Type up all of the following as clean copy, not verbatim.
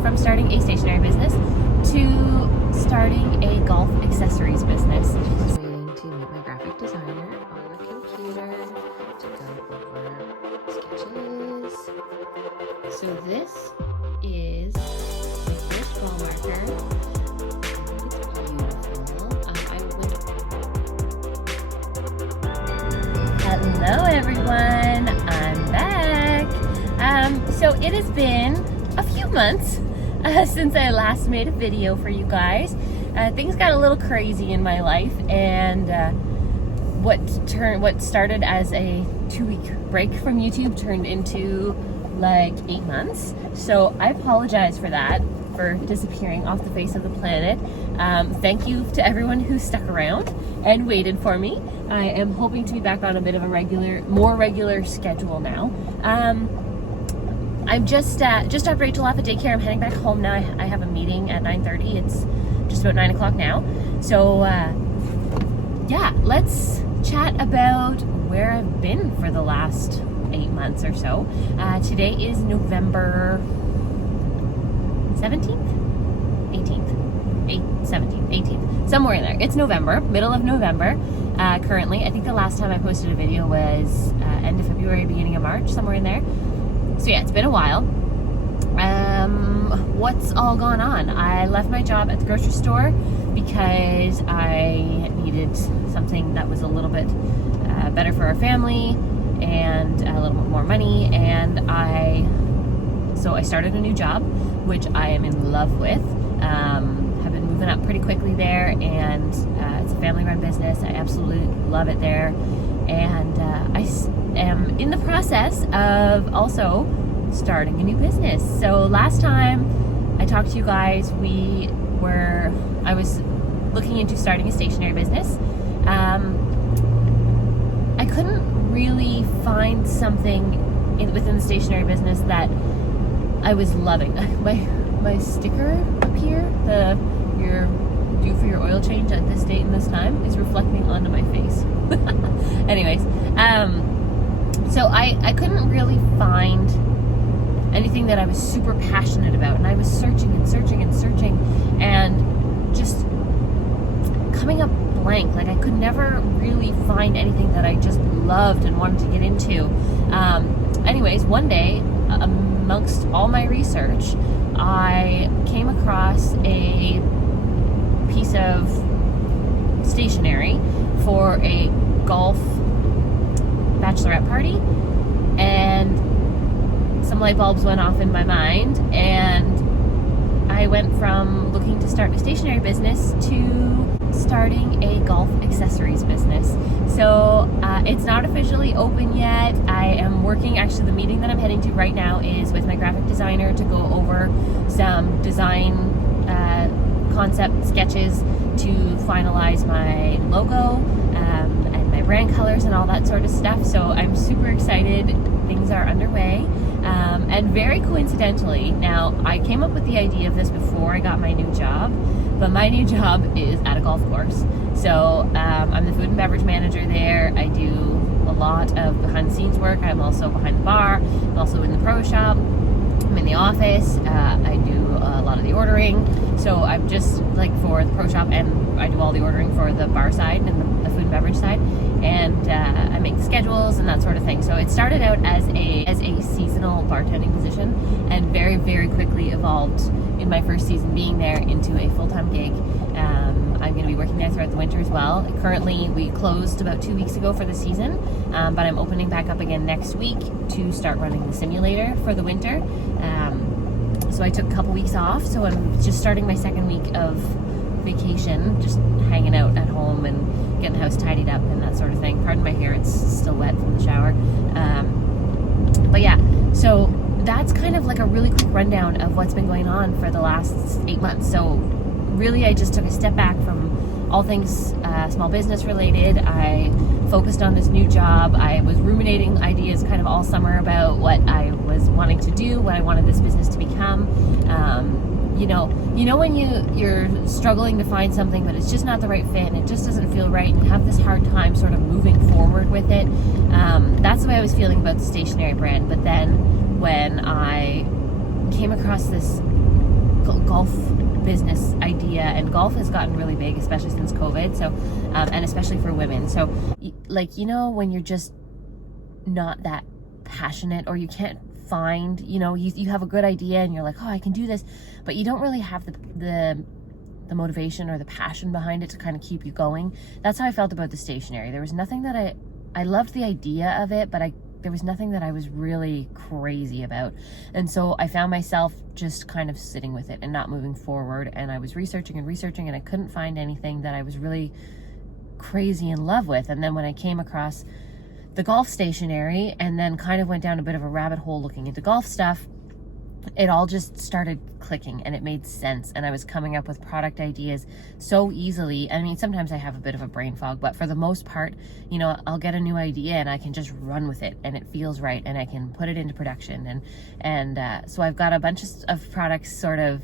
from starting a stationery business to starting a golf accessories business. Just waiting to meet my graphic designer on the computer to go over sketches. So this is my first ball marker. Hello everyone, I'm back. So it has been a few months since I last made a video for you guys. Things got a little crazy in my life, and what started as a 2-week break from YouTube turned into like 8 months. So I apologize for that, for disappearing off the face of the planet. Thank you to everyone who stuck around and waited for me. I am hoping to be back on a bit of a more regular schedule now. I'm just dropped Rachel off at daycare. I'm heading back home now. I have a meeting at 9:30. It's just about 9 o'clock now. So yeah, let's chat about where I've been for the last 8 months or so. Today is November 17th? 18th, somewhere in there. It's November, middle of November currently. I think the last time I posted a video was end of February, beginning of March, somewhere in there. So yeah, it's been a while. What's all gone on? I left my job at the grocery store because I needed something that was a little bit better for our family and a little bit more money, and so I started a new job, which I am in love with. Have been moving up pretty quickly there, and it's a family-run business. I absolutely love it there, and I am in the process of also starting a new business. So last time I talked to you guys, I was looking into starting a stationery business. I couldn't really find something within the stationery business that I was loving. My sticker up here, you're due for your oil change at this date and this time, is reflecting onto my face. Anyways, so I couldn't really find anything that I was super passionate about, and I was searching and just coming up blank. Like, I could never really find anything that I just loved and wanted to get into. Anyways, one day, amongst all my research, I came across a piece of stationery for a golf bachelorette party, and some light bulbs went off in my mind, and I went from looking to start a stationery business to starting a golf accessories business. So it's not officially open yet. I am working, actually the meeting that I'm heading to right now is with my graphic designer to go over some design concept sketches to finalize my logo and my brand colors and all that sort of stuff. So I'm super excited. Things are underway. And very coincidentally, now I came up with the idea of this before I got my new job, but my new job is at a golf course. So I'm the food and beverage manager there. I do a lot of behind the scenes work. I'm also behind the bar. I'm also in the pro shop. I'm in the office. I do a lot of the ordering. So I'm just like for the pro shop, and I do all the ordering for the bar side and the food and beverage side. And I make the schedules and that sort of thing. So it started out as a seasonal bartending position, and very, very quickly evolved in my first season being there into a full-time gig. I'm going to be working there throughout the winter as well. Currently, we closed about 2 weeks ago for the season, but I'm opening back up again next week to start running the simulator for the winter. So I took a couple weeks off, so I'm just starting my second week of vacation, just hanging out at home and getting the house tidied up and that sort of thing. Pardon my hair, it's still wet from the shower. But yeah, so that's kind of like a really quick rundown of what's been going on for the last 8 months. So really, I just took a step back from all things small business related. I focused on this new job. I was ruminating ideas kind of all summer about what I was wanting to do, what I wanted this business to become. You know when you're struggling to find something, but it's just not the right fit, and it just doesn't feel right, and you have this hard time sort of moving forward with it. That's the way I was feeling about the stationery brand. But then when I came across this golf business idea, and golf has gotten really big, especially since COVID. So, and especially for women. So, like, you know, when you're just not that passionate, or you can't find, you know, you have a good idea and you're like, oh, I can do this, but you don't really have the motivation or the passion behind it to kind of keep you going. That's how I felt about the stationery. There was nothing that I loved the idea of it, but there was nothing that I was really crazy about. And so I found myself just kind of sitting with it and not moving forward. And I was researching and I couldn't find anything that I was really crazy in love with. And then when I came across the golf stationery and then kind of went down a bit of a rabbit hole looking into golf stuff, it all just started clicking and it made sense. And I was coming up with product ideas so easily. I mean, sometimes I have a bit of a brain fog, but for the most part, you know, I'll get a new idea and I can just run with it and it feels right and I can put it into production. And so I've got a bunch of products sort of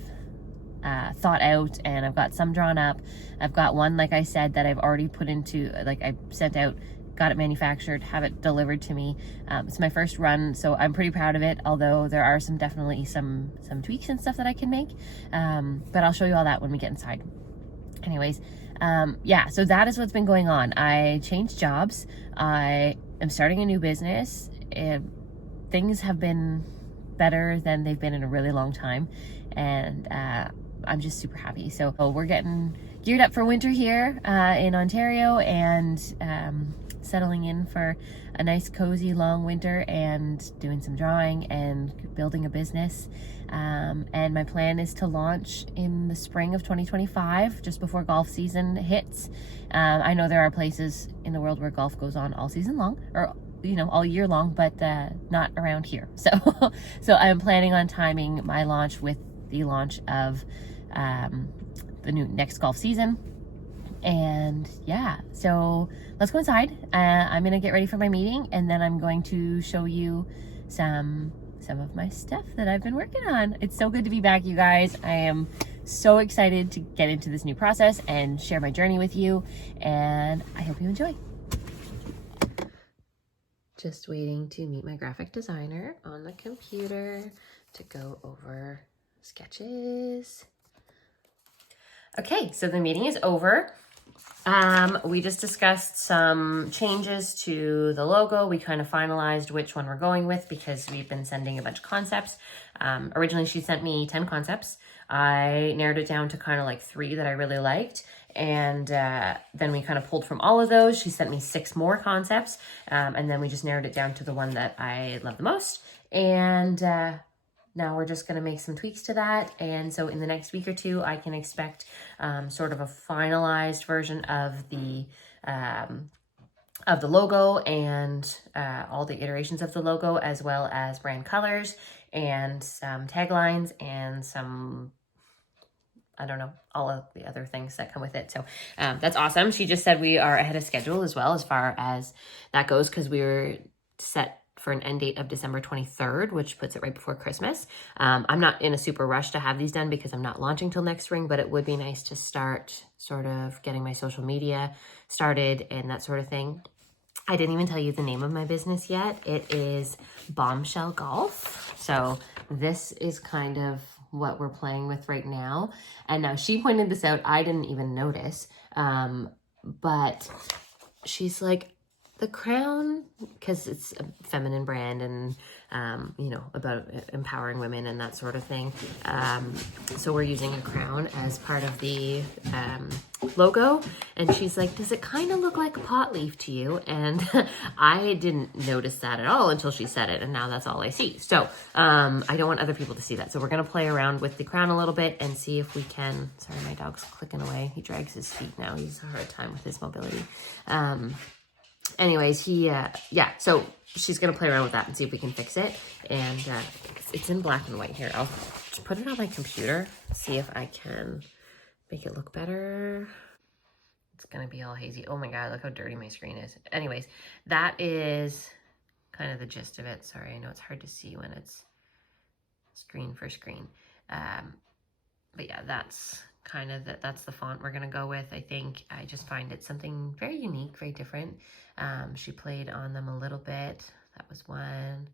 thought out, and I've got some drawn up. I've got one, like I said, that I've already put into, like I sent out, got it manufactured, have it delivered to me. It's my first run, so I'm pretty proud of it, although there are definitely some tweaks and stuff that I can make. But I'll show you all that when we get inside. Anyways, yeah, so that is what's been going on. I changed jobs. I am starting a new business. Things have been better than they've been in a really long time. And I'm just super happy. So we're getting geared up for winter here in Ontario, and settling in for a nice cozy long winter and doing some drawing and building a business. And my plan is to launch in the spring of 2025, just before golf season hits. I know there are places in the world where golf goes on all season long, or you know, all year long, but not around here. So I'm planning on timing my launch with the launch of the next golf season. And yeah, so let's go inside. I'm gonna get ready for my meeting, and then I'm going to show you some of my stuff that I've been working on. It's so good to be back, you guys. I am so excited to get into this new process and share my journey with you, and I hope you enjoy. Just waiting to meet my graphic designer on the computer to go over sketches. Okay, so the meeting is over. We just discussed some changes to the logo. We kind of finalized which one we're going with because we've been sending a bunch of concepts. Originally, she sent me 10 concepts. I narrowed it down to kind of like 3 that I really liked. And then we kind of pulled from all of those. She sent me 6 more concepts. And then we just narrowed it down to the one that I love the most. And now we're just going to make some tweaks to that. And so in the next week or 2, I can expect sort of a finalized version of the logo and all the iterations of the logo, as well as brand colors and some taglines and some, I don't know, all of the other things that come with it. So that's awesome. She just said we are ahead of schedule as well as far as that goes, because we were set for an end date of December 23rd, which puts it right before Christmas. I'm not in a super rush to have these done because I'm not launching till next spring, but it would be nice to start sort of getting my social media started and that sort of thing. I didn't even tell you the name of my business yet. It is Bombshell Golf. So this is kind of what we're playing with right now. And now she pointed this out. I didn't even notice. But she's like, the crown, because it's a feminine brand and, you know, about empowering women and that sort of thing. So we're using a crown as part of the logo. And she's like, does it kind of look like a pot leaf to you? And I didn't notice that at all until she said it. And now that's all I see. So I don't want other people to see that. So we're going to play around with the crown a little bit and see if we can. Sorry, my dog's clicking away. He drags his feet now. He's a hard time with his mobility. Anyways, yeah, so she's going to play around with that and see if we can fix it. And it's in black and white here. I'll just put it on my computer, see if I can make it look better. It's going to be all hazy. Oh my God, look how dirty my screen is. Anyways, that is kind of the gist of it. Sorry, I know it's hard to see when it's screen for screen. But yeah, that's kind of that's the font we're gonna go with. I think I just find it something very unique, very different. She played on them a little bit. That was one.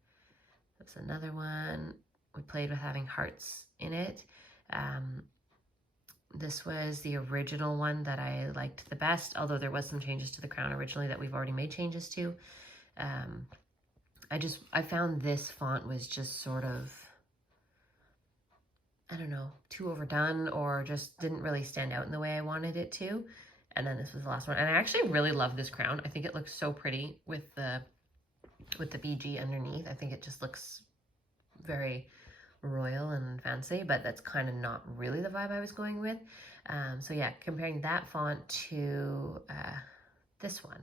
That's another one. We played with having hearts in it. This was the original one that I liked the best, although there was some changes to the crown originally that we've already made changes to. I found this font was just sort of, I don't know, too overdone, or just didn't really stand out in the way I wanted it to. And then this was the last one. And I actually really love this crown. I think it looks so pretty with the BG underneath. I think it just looks very royal and fancy, but that's kind of not really the vibe I was going with. So yeah, comparing that font to this one,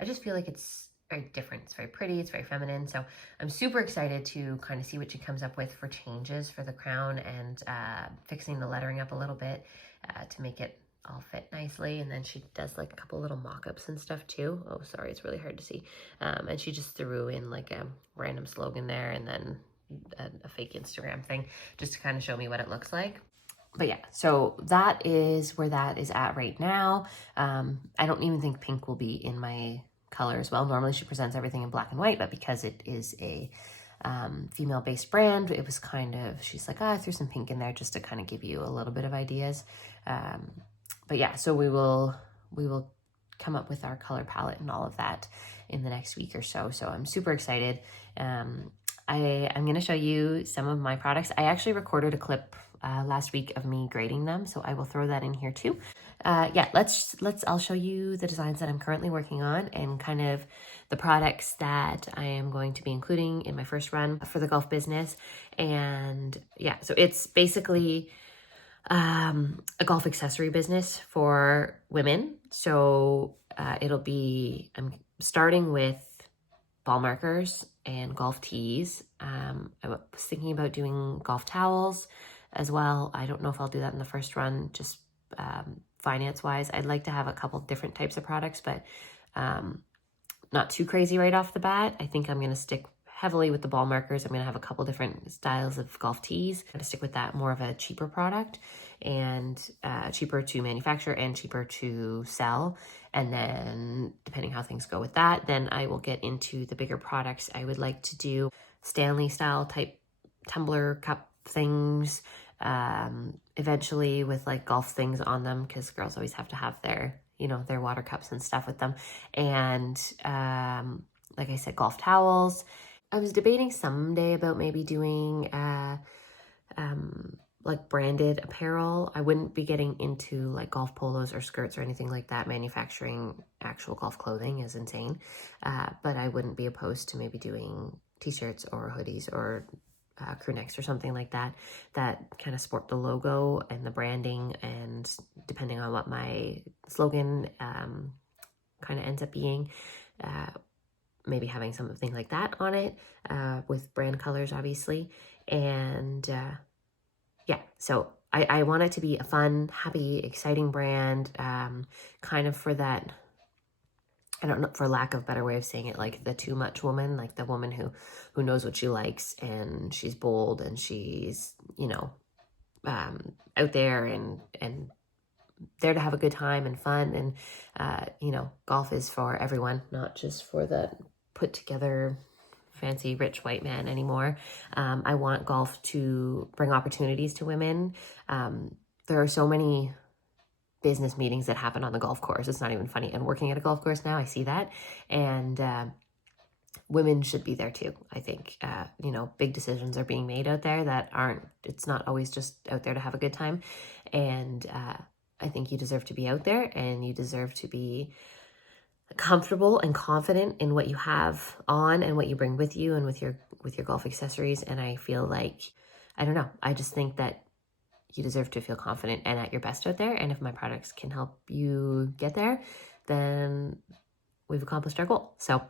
I just feel like it's very different. It's very pretty, it's very feminine. So I'm super excited to kind of see what she comes up with for changes for the crown, and fixing the lettering up a little bit to make it all fit nicely. And then she does like a couple little mock-ups and stuff too. Oh, sorry, it's really hard to see. And she just threw in like a random slogan there, and then a fake Instagram thing just to kind of show me what it looks like. But yeah, so that is where that is at right now. I don't even think pink will be in my color as well. Normally she presents everything in black and white, but because it is a female-based brand, it was kind of, she's like, I threw some pink in there just to kind of give you a little bit of ideas. But yeah, so we will come up with our color palette and all of that in the next week or so. So I'm super excited. I'm going to show you some of my products. I actually recorded a clip last week of me grading them, so I will throw that in here too. Yeah, I'll show you the designs that I'm currently working on and kind of the products that I am going to be including in my first run for the golf business. And yeah, so it's basically a golf accessory business for women. So I'm starting with ball markers and golf tees. I was thinking about doing golf towels as well. I don't know if I'll do that in the first run, just finance wise. I'd like to have a couple different types of products, but not too crazy right off the bat. I think I'm going to stick heavily with the ball markers. I'm going to have a couple different styles of golf tees. I'm going to stick with that, more of a cheaper product, and cheaper to manufacture and cheaper to sell. And then depending how things go with that, then I will get into the bigger products. I would like to do Stanley style type tumbler cup things eventually, with like golf things on them, because girls always have to have their, their water cups and stuff with them. And like I said, golf towels. I was debating someday about maybe doing like branded apparel. I wouldn't be getting into like golf polos or skirts or anything like that. Manufacturing actual golf clothing is insane. But I wouldn't be opposed to maybe doing t-shirts or hoodies or crew necks or something like that, that kind of sport the logo and the branding, and depending on what my slogan kind of ends up being, maybe having something like that on it, with brand colors, obviously. And yeah, so I want it to be a fun, happy, exciting brand, kind of for that, I don't know, for lack of a better way of saying it, like the too much woman, like the woman who knows what she likes, and she's bold, and she's, out there and there to have a good time and fun. And, golf is for everyone, not just for the put together fancy rich white man anymore. I want golf to bring opportunities to women. There are so many business meetings that happen on the golf course. It's not even funny. And working at a golf course now, I see that. And women should be there too. I think, big decisions are being made out there that it's not always just out there to have a good time. And I think you deserve to be out there, and you deserve to be comfortable and confident in what you have on and what you bring with you and with your golf accessories. And I feel like, I don't know, I just think that you deserve to feel confident and at your best out there. And if my products can help you get there, then we've accomplished our goal. So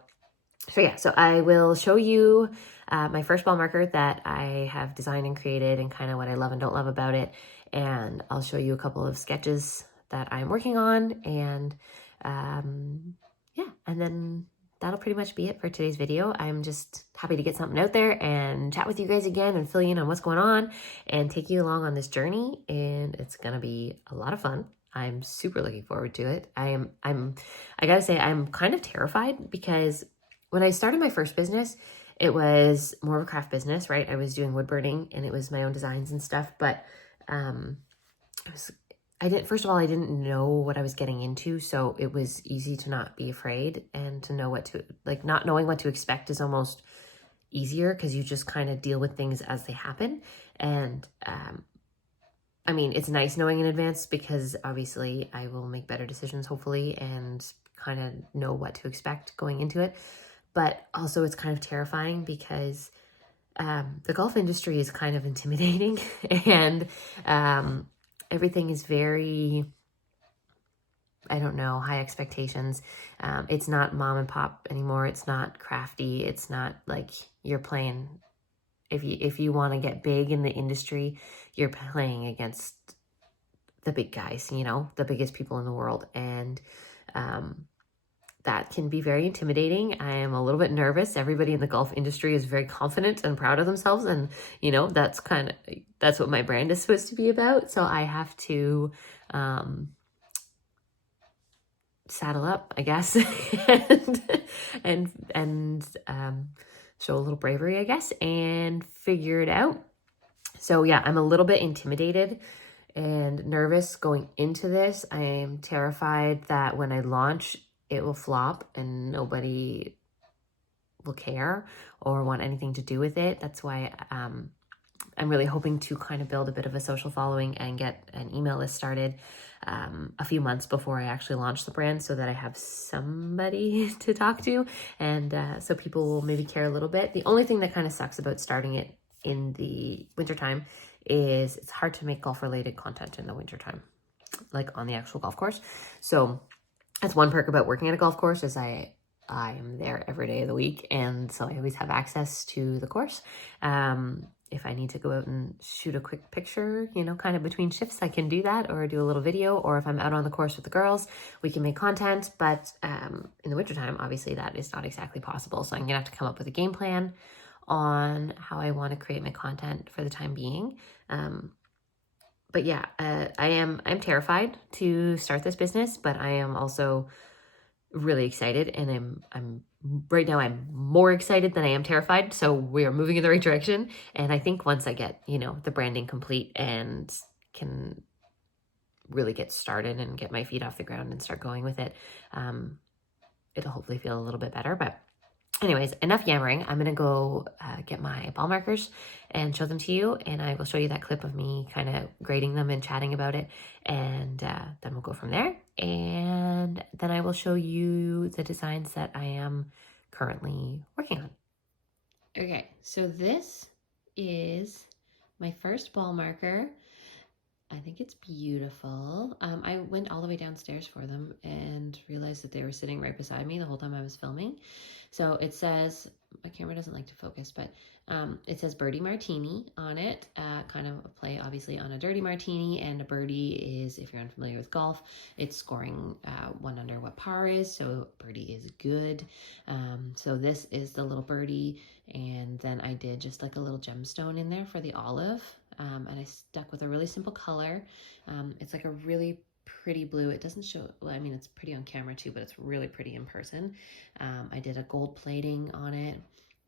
yeah, so I will show you my first ball marker that I have designed and created, and kind of what I love and don't love about it. And I'll show you a couple of sketches that I'm working on. And yeah, and then that'll pretty much be it for today's video. I'm just happy to get something out there and chat with you guys again and fill you in on what's going on and take you along on this journey. And it's going to be a lot of fun. I'm super looking forward to it. I gotta say, I'm kind of terrified, because when I started my first business, it was more of a craft business, right? I was doing wood burning, and it was my own designs and stuff. But first of all, I didn't know what I was getting into, so it was easy to not be afraid and to know what to, like, not knowing what to expect is almost easier because you just kind of deal with things as they happen. And I mean, it's nice knowing in advance because obviously I will make better decisions, hopefully, and kind of know what to expect going into it. But also it's kind of terrifying because the golf industry is kind of intimidating and everything is very, I don't know, high expectations. It's not mom and pop anymore. It's not crafty. It's not like you're playing. If you want to get big in the industry, you're playing against the big guys, you know, the biggest people in the world. And that can be very intimidating. I am a little bit nervous. Everybody in the golf industry is very confident and proud of themselves. And, you know, that's what my brand is supposed to be about. So I have to saddle up, I guess, and show a little bravery, I guess, and figure it out. So yeah, I'm a little bit intimidated and nervous going into this. I am terrified that when I launch, it will flop and nobody will care or want anything to do with it. That's why I'm really hoping to kind of build a bit of a social following and get an email list started a few months before I actually launch the brand so that I have somebody to talk to. And so people will maybe care a little bit. The only thing that kind of sucks about starting it in the wintertime is it's hard to make golf related content in the wintertime, like on the actual golf course. So that's one perk about working at a golf course is I am there every day of the week. And so I always have access to the course. If I need to go out and shoot a quick picture, you know, kind of between shifts, I can do that or do a little video. Or if I'm out on the course with the girls, we can make content. But in the wintertime, obviously that is not exactly possible. So I'm going to have to come up with a game plan on how I want to create my content for the time being. But yeah, I'm terrified to start this business, but I am also really excited, and I'm right now I'm more excited than I am terrified. So we are moving in the right direction. And I think once I get, you know, the branding complete and can really get started and get my feet off the ground and start going with it, it'll hopefully feel a little bit better. But anyways, enough yammering. I'm going to go get my ball markers and show them to you. And I will show you that clip of me kind of grading them and chatting about it. And then we'll go from there. And then I will show you the designs that I am currently working on. Okay, so this is my first ball marker. I think it's beautiful. I went all the way downstairs for them and realized that they were sitting right beside me the whole time I was filming. So it says, my camera doesn't like to focus, but it says Birdie Martini on it. Kind of a play, obviously, on a dirty martini. And a birdie is, if you're unfamiliar with golf, it's scoring one under what par is. So birdie is good. So this is the little birdie. And then I did just like a little gemstone in there for the olive. And I stuck with a really simple color. It's like a really pretty blue. It doesn't show, well, I mean, it's pretty on camera too, but it's really pretty in person. I did a gold plating on it.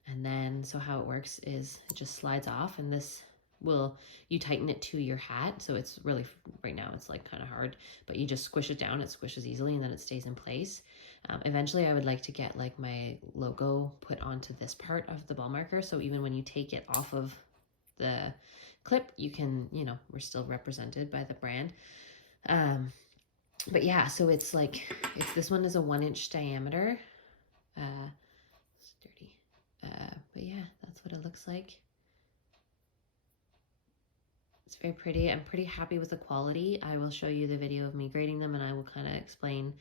And then, so how it works is it just slides off, and this will, you tighten it to your hat. So it's really, right now it's like kind of hard, but you just squish it down, it squishes easily, and then it stays in place. Eventually I would like to get like my logo put onto this part of the ball marker. So even when you take it off of the clip, you can, you know, we're still represented by the brand. But yeah, so it's like, this one is a 1-inch diameter. It's dirty. But yeah, that's what it looks like. It's very pretty. I'm pretty happy with the quality. I will show you the video of me grading them, and I will kind of explain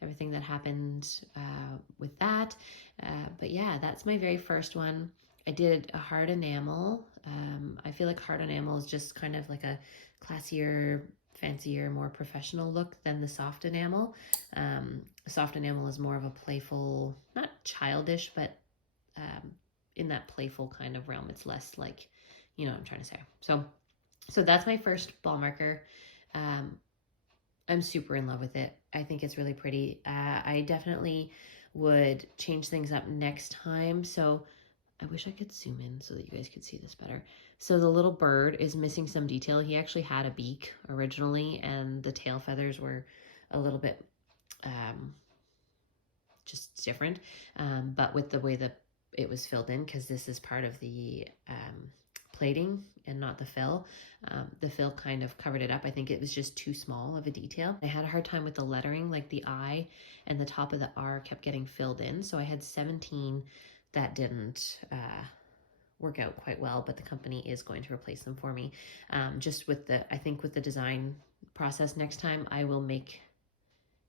everything that happened with that. But yeah, that's my very first one. I did a hard enamel. I feel like hard enamel is just kind of like a classier, fancier, more professional look than the soft enamel. Soft enamel is more of a playful, not childish, but in that playful kind of realm. It's less like, you know what I'm trying to say. So that's my first ball marker. I'm super in love with it. I think it's really pretty. I definitely would change things up next time. So I wish I could zoom in so that you guys could see this better. So the little bird is missing some detail. He actually had a beak originally, and the tail feathers were a little bit just different. But with the way that it was filled in, because this is part of the plating and not the fill kind of covered it up. I think it was just too small of a detail. I had a hard time with the lettering, like the I and the top of the R kept getting filled in. So I had 17 that didn't work out quite well, but the company is going to replace them for me. Just with I think with the design process next time, I will make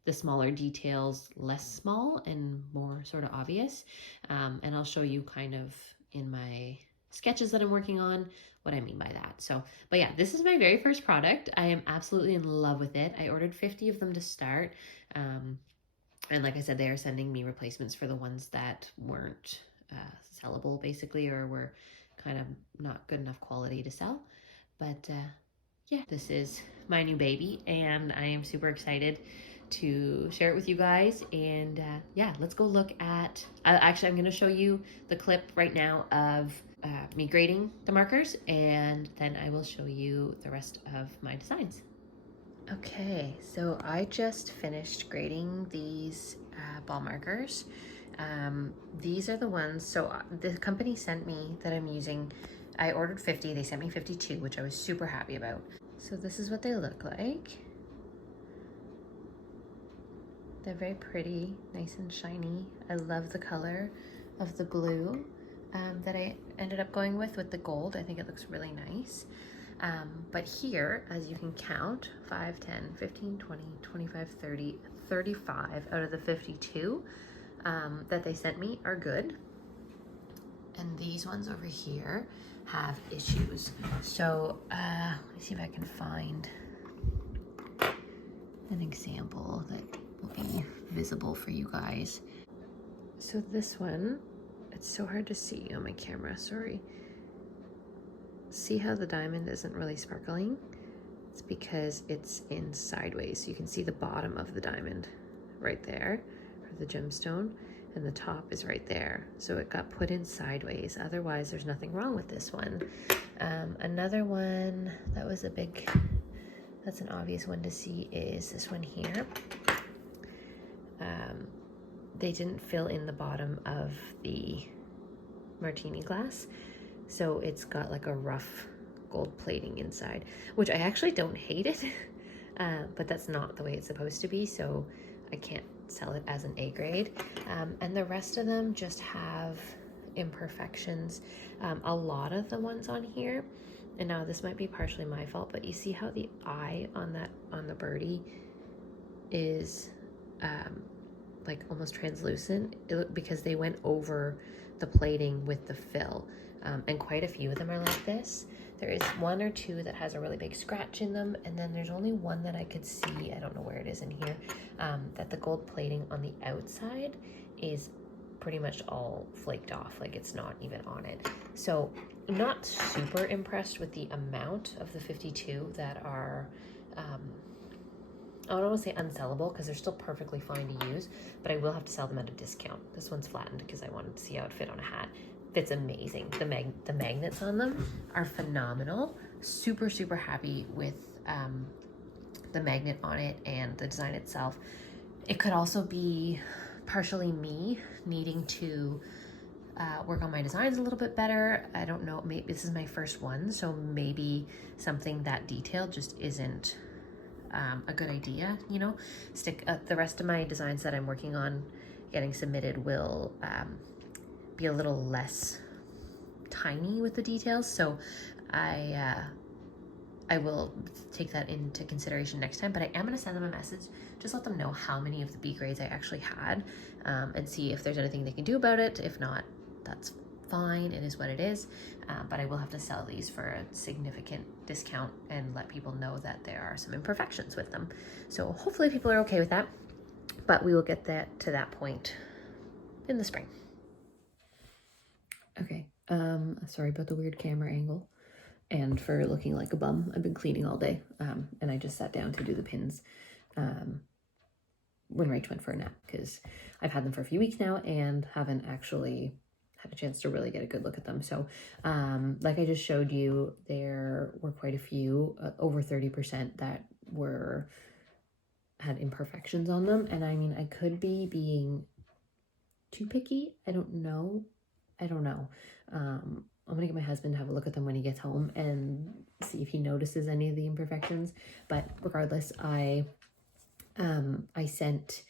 the smaller details less small and more sort of obvious. And I'll show you kind of in my sketches that I'm working on what I mean by that. So, but yeah, this is my very first product. I am absolutely in love with it. I ordered 50 of them to start. And like I said, they are sending me replacements for the ones that weren't sellable basically, or were kind of not good enough quality to sell. But yeah, this is my new baby and I am super excited to share it with you guys. And yeah, let's go look at, actually I'm going to show you the clip right now of me grading the markers, and then I will show you the rest of my designs. Okay, so I just finished grading these ball markers. These are the ones, so the company sent me that I'm using, I ordered 50, they sent me 52, which I was super happy about. So this is what they look like. They're very pretty, nice and shiny. I love the color of the blue that I ended up going with the gold. I think it looks really nice. But here, as you can count, 5, 10, 15, 20, 25, 30, 35 out of the 52 that they sent me are good. And these ones over here have issues. So let me see if I can find an example that will be visible for you guys. So this one, it's so hard to see on my camera, sorry. See how the diamond isn't really sparkling? It's because it's in sideways. So you can see the bottom of the diamond right there, or the gemstone, and the top is right there. So it got put in sideways. Otherwise, there's nothing wrong with this one. Another one that was that's an obvious one to see is this one here. They didn't fill in the bottom of the martini glass, so it's got like a rough gold plating inside, which I actually don't hate it, but that's not the way it's supposed to be, so I can't sell it as an A grade. And the rest of them just have imperfections. A lot of the ones on here, and now this might be partially my fault, but you see how the eye on the birdie is like almost translucent, because they went over the plating with the fill, and quite a few of them are like this. There is one or two that has a really big scratch in them, and then there's only one that I could see, I don't know where it is in here, that the gold plating on the outside is pretty much all flaked off, like it's not even on it. So I'm not super impressed with the amount of the 52 that are I don't want to say unsellable, because they're still perfectly fine to use, but I will have to sell them at a discount. This one's flattened because I wanted to see how it fit on a hat. Fits amazing. The magnets on them are phenomenal. Super, super happy with the magnet on it and the design itself. It could also be partially me needing to work on my designs a little bit better. I don't know, maybe this is my first one, so maybe something that detailed just isn't a good idea, you know. The rest of my designs that I'm working on getting submitted will be a little less tiny with the details, so I will take that into consideration next time. But I am going to send them a message, just let them know how many of the B grades I actually had, and see if there's anything they can do about it. If not, that's fine, it is what it is. But I will have to sell these for a significant discount and let people know that there are some imperfections with them. So hopefully people are okay with that, but we will get to that point in the spring. Okay, sorry about the weird camera angle and for looking like a bum. I've been cleaning all day, and I just sat down to do the pins when Rach went for a nap, because I've had them for a few weeks now and haven't actually had a chance to really get a good look at them. So like I just showed you, there were quite a few, over 30% that had imperfections on them. And I mean, I could be being too picky. I don't know. I'm gonna get my husband to have a look at them when he gets home and see if he notices any of the imperfections. But regardless, I sent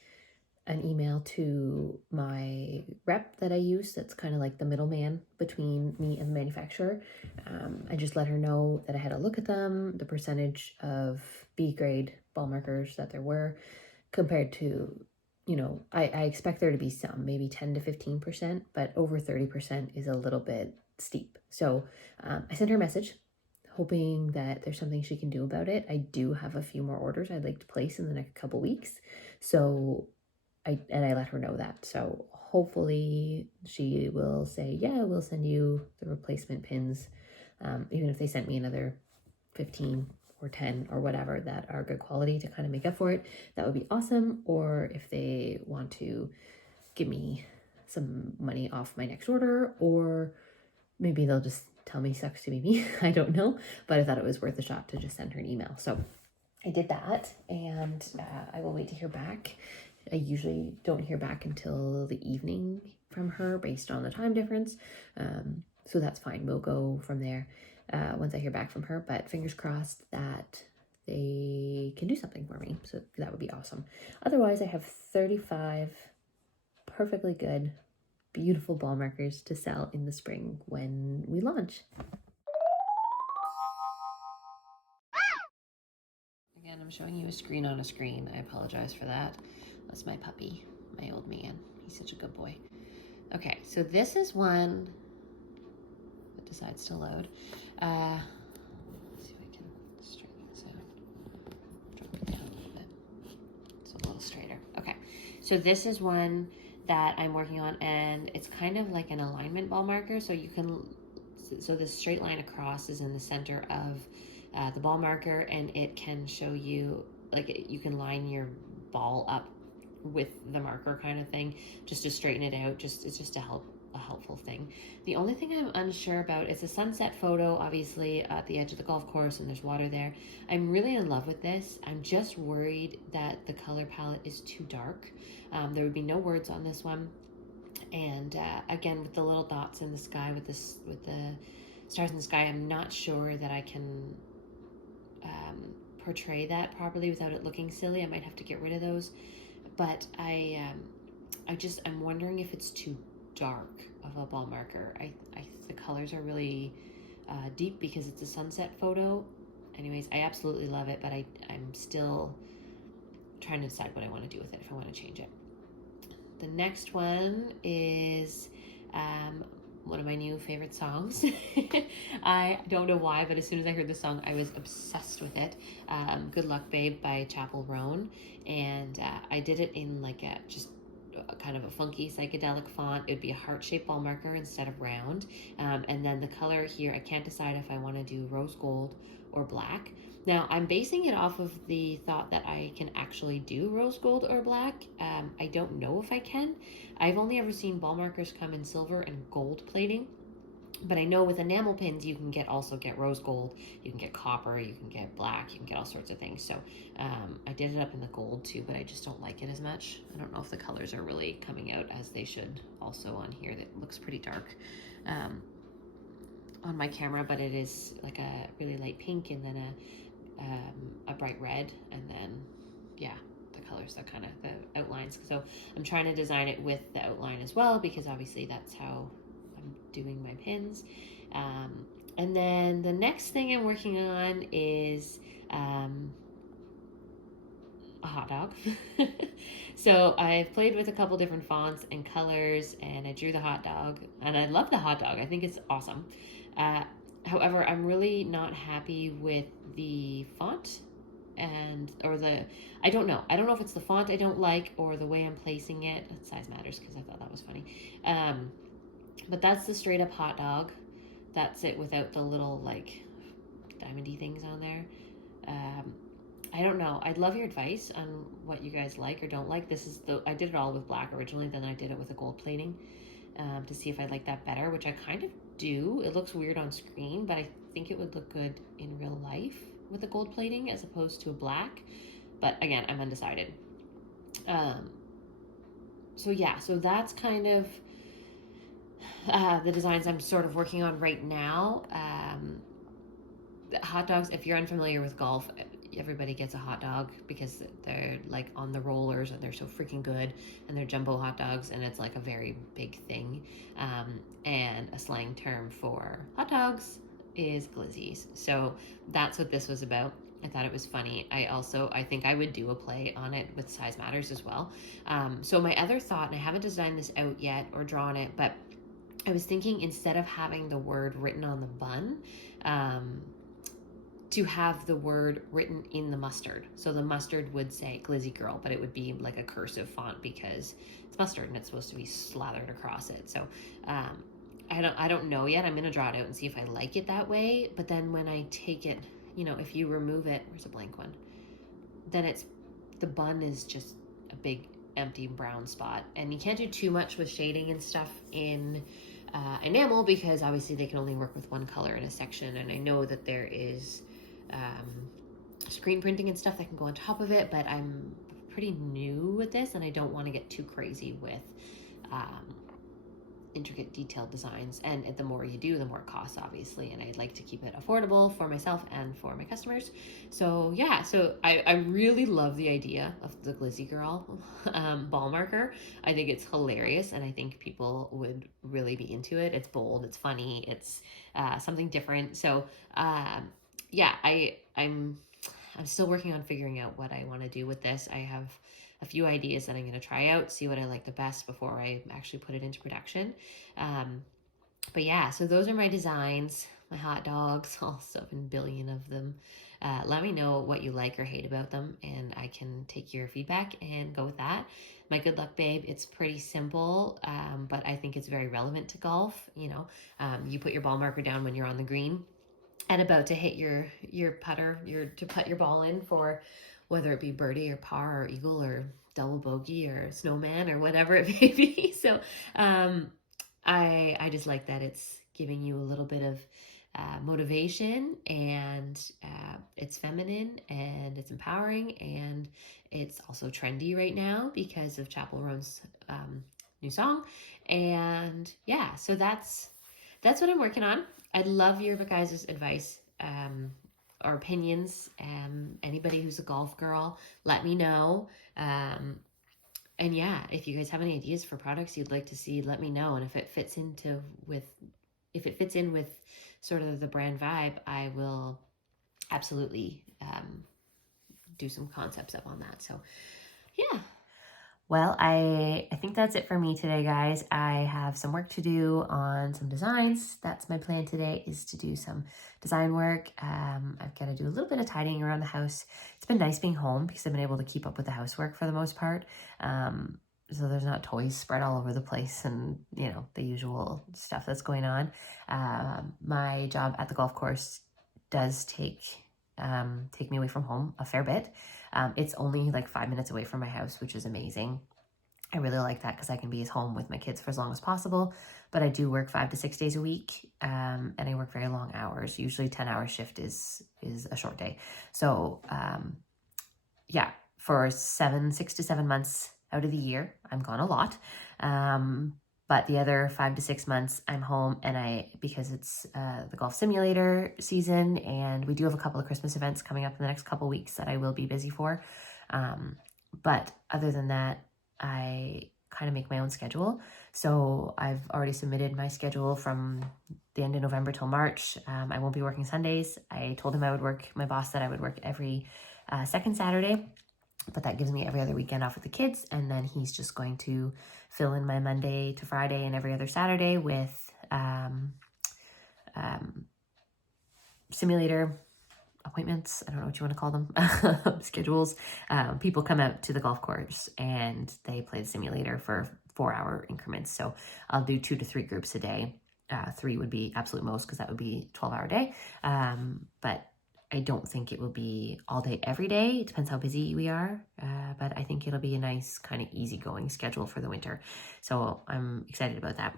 an email to my rep that I use, that's kind of like the middleman between me and the manufacturer. I just let her know that I had a look at them, the percentage of B grade ball markers that there were compared to, you know, I expect there to be some, maybe 10 to 15%, but over 30% is a little bit steep. So I sent her a message hoping that there's something she can do about it. I do have a few more orders I'd like to place in the next couple weeks. So I let her know that. So hopefully she will say, yeah, we'll send you the replacement pins. Even if they sent me another 15 or 10 or whatever that are good quality to kind of make up for it, that would be awesome. Or if they want to give me some money off my next order, or maybe they'll just tell me sucks to be me. I don't know, but I thought it was worth a shot to just send her an email. So I did that, and I will wait to hear back. I usually don't hear back until the evening from her based on the time difference. So that's fine. We'll go from there once I hear back from her. But fingers crossed that they can do something for me. So that would be awesome. Otherwise, I have 35 perfectly good, beautiful ball markers to sell in the spring when we launch. Again, I'm showing you a screen on a screen. I apologize for that. That's my puppy, my old man. He's such a good boy. Okay, so this is one that decides to load. Let's see if I can straighten this out. Drop it down a little bit. It's a little straighter. Okay, so this is one that I'm working on, and it's kind of like an alignment ball marker. So you can, so the straight line across is in the center of the ball marker, and it can show you, like, you can line your ball up with the marker kind of thing, just to straighten it out. It's just a helpful thing. The only thing I'm unsure about is a sunset photo, obviously at the edge of the golf course, and there's water there. I'm really in love with this. I'm just worried that the color palette is too dark. There would be no words on this one, and again, with the little dots in the sky, with the stars in the sky, I'm not sure that I can portray that properly without it looking silly. I might have to get rid of those, but I'm wondering if it's too dark of a ball marker. The colors are really deep because it's a sunset photo. Anyways, I absolutely love it, but I'm still trying to decide what I want to do with it, if I want to change it. The next one is one of my new favorite songs. I don't know why, but as soon as I heard the song, I was obsessed with it. Good Luck Babe by Chapel Roan. And I did it in like just kind of a funky psychedelic font. It would be a heart-shaped ball marker instead of round. And then the color here, I can't decide if I want to do rose gold or black. Now, I'm basing it off of the thought that I can actually do rose gold or black. I don't know if I can. I've only ever seen ball markers come in silver and gold plating, but I know with enamel pins you can also get rose gold, you can get copper, you can get black, you can get all sorts of things. So I did it up in the gold too, but I just don't like it as much. I don't know if the colors are really coming out as they should. Also on here, that looks pretty dark on my camera, but it is like a really light pink, and then a bright red, and then yeah, the colors, that kind of the outlines. So I'm trying to design it with the outline as well, because obviously that's how I'm doing my pins. And then the next thing I'm working on is a hot dog. So I've played with a couple different fonts and colors, and I drew the hot dog, and I love the hot dog. I think it's awesome. However, I'm really not happy with the font I don't know if it's the font I don't like or the way I'm placing it. Size matters, because I thought that was funny. But that's the straight up hot dog. That's it without the little like diamondy things on there. I don't know. I'd love your advice on what you guys like or don't like. I did it all with black originally, then I did it with a gold plating. to see if I like that better, which I kind of do. It looks weird on screen, but I think it would look good in real life with the gold plating as opposed to a black. But again, I'm undecided. So yeah, so that's kind of the designs I'm sort of working on right now. Hot dogs, if you're unfamiliar with golf, everybody gets a hot dog because they're like on the rollers and they're so freaking good, and they're jumbo hot dogs, and it's like a very big thing. And a slang term for hot dogs is glizzies. So that's what this was about. I thought it was funny. I think I would do a play on it with size matters as well. So my other thought, and I haven't designed this out yet or drawn it, but I was thinking instead of having the word written on the bun, to have the word written in the mustard. So the mustard would say Glizzy Girl, but it would be like a cursive font because it's mustard and it's supposed to be slathered across it. So I don't know yet. I'm gonna draw it out and see if I like it that way. But then when I take it, if you remove it, where's a blank one? Then the bun is just a big empty brown spot. And you can't do too much with shading and stuff in enamel because obviously they can only work with one color in a section. And I know that there is screen printing and stuff that can go on top of it, but I'm pretty new with this and I don't want to get too crazy with intricate detailed designs, and the more you do, the more it costs, obviously, and I'd like to keep it affordable for myself and for my customers. So yeah, so I really love the idea of the Glizzy Girl ball marker. I think it's hilarious, and I think people would really be into it. It's bold, it's funny, it's something different. So yeah, I'm still working on figuring out what I want to do with this. I have a few ideas that I'm going to try out, see what I like the best before I actually put it into production. But yeah, so those are my designs, my hot dogs, all 7 billion of them. Let me know what you like or hate about them, and I can take your feedback and go with that. My good luck, babe, it's pretty simple, but I think it's very relevant to golf. You put your ball marker down when you're on the green and about to hit your putter, to put your ball in for whether it be birdie or par or eagle or double bogey or snowman or whatever it may be. So I just like that it's giving you a little bit of motivation, and it's feminine and it's empowering, and it's also trendy right now because of Chapel Roan's new song. And yeah, so that's what I'm working on. I'd love your guys' advice or opinions. Anybody who's a golf girl, let me know. And yeah, if you guys have any ideas for products you'd like to see, let me know. And if it fits in with sort of the brand vibe, I will absolutely do some concepts up on that. So yeah. Well, I think that's it for me today, guys. I have some work to do on some designs. That's my plan today, is to do some design work. I've got to do a little bit of tidying around the house. It's been nice being home because I've been able to keep up with the housework for the most part. So there's not toys spread all over the place and, the usual stuff that's going on. My job at the golf course does take me away from home a fair bit. It's only like 5 minutes away from my house, which is amazing. I really like that because I can be at home with my kids for as long as possible, but I do work 5 to 6 days a week, and I work very long hours. Usually 10-hour shift is a short day. So yeah, for 6 to 7 months out of the year, I'm gone a lot. But the other 5 to 6 months I'm home, and because it's the golf simulator season, and we do have a couple of Christmas events coming up in the next couple weeks that I will be busy for. But other than that, I kind of make my own schedule. So I've already submitted my schedule from the end of November till March. I won't be working Sundays. I told him my boss said I would work every second Saturday. But that gives me every other weekend off with the kids, and then he's just going to fill in my Monday to Friday and every other Saturday with simulator appointments. I don't know what you want to call them, schedules. People come out to the golf course and they play the simulator for 4-hour increments. So I'll do 2 to 3 groups a day. 3 would be absolute most because that would be 12-hour day. But I don't think it will be all day, every day. It depends how busy we are. But I think it'll be a nice kind of easygoing schedule for the winter. So I'm excited about that.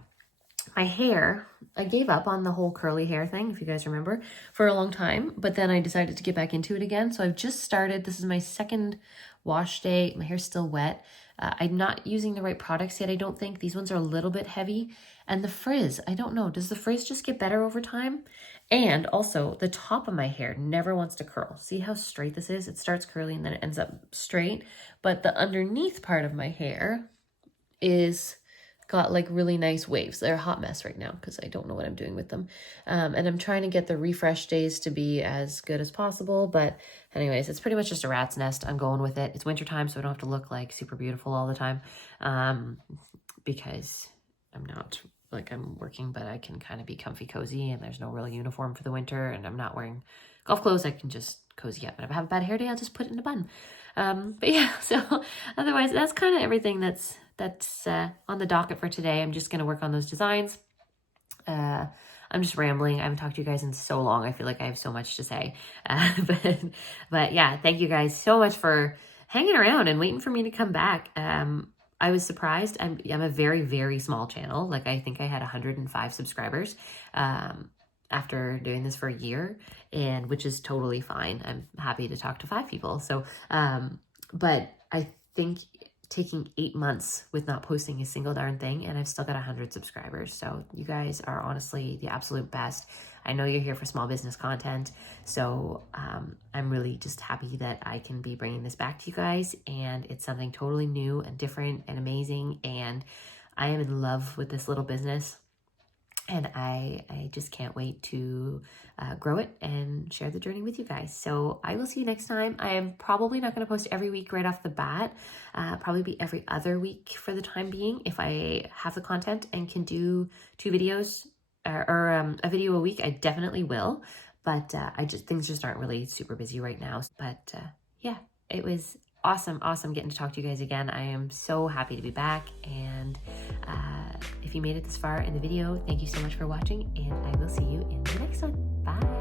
my hair, I gave up on the whole curly hair thing, if you guys remember, for a long time, but then I decided to get back into it again. So I've just started. This is my second wash day. My hair's still wet. I'm not using the right products yet, I don't think. These ones are a little bit heavy. And the frizz, I don't know. Does the frizz just get better over time? And also, the top of my hair never wants to curl. See how straight this is? It starts curly and then it ends up straight. But the underneath part of my hair is got like really nice waves. They're a hot mess right now because I don't know what I'm doing with them. And I'm trying to get the refresh days to be as good as possible. But anyways, it's pretty much just a rat's nest. I'm going with it. It's wintertime, so I don't have to look like super beautiful all the time, because I'm not, like, I'm working, but I can kind of be comfy cozy, and there's no real uniform for the winter, and I'm not wearing golf clothes. I can just cozy up. And if I have a bad hair day, I'll just put it in a bun. But yeah, so otherwise, that's kind of everything that's on the docket for today. I'm just going to work on those designs. I'm just rambling. I haven't talked to you guys in so long. I feel like I have so much to say. But yeah, thank you guys so much for hanging around and waiting for me to come back. I was surprised. I'm a very, very small channel. Like, I think I had 105 subscribers after doing this for a year, and which is totally fine. I'm happy to talk to 5 people. So, but I think taking 8 months with not posting a single darn thing, and I've still got 100 subscribers. So you guys are honestly the absolute best. I know you're here for small business content, so I'm really just happy that I can be bringing this back to you guys, and it's something totally new and different and amazing, and I am in love with this little business. And I just can't wait to grow it and share the journey with you guys. So I will see you next time. I am probably not going to post every week right off the bat. Probably be every other week for the time being. If I have the content and can do 2 videos or a video a week, I definitely will. But things just aren't really super busy right now. But yeah, it was awesome getting to talk to you guys again. I am so happy to be back, and if you made it this far in the video, thank you so much for watching, and I will see you in the next one. Bye.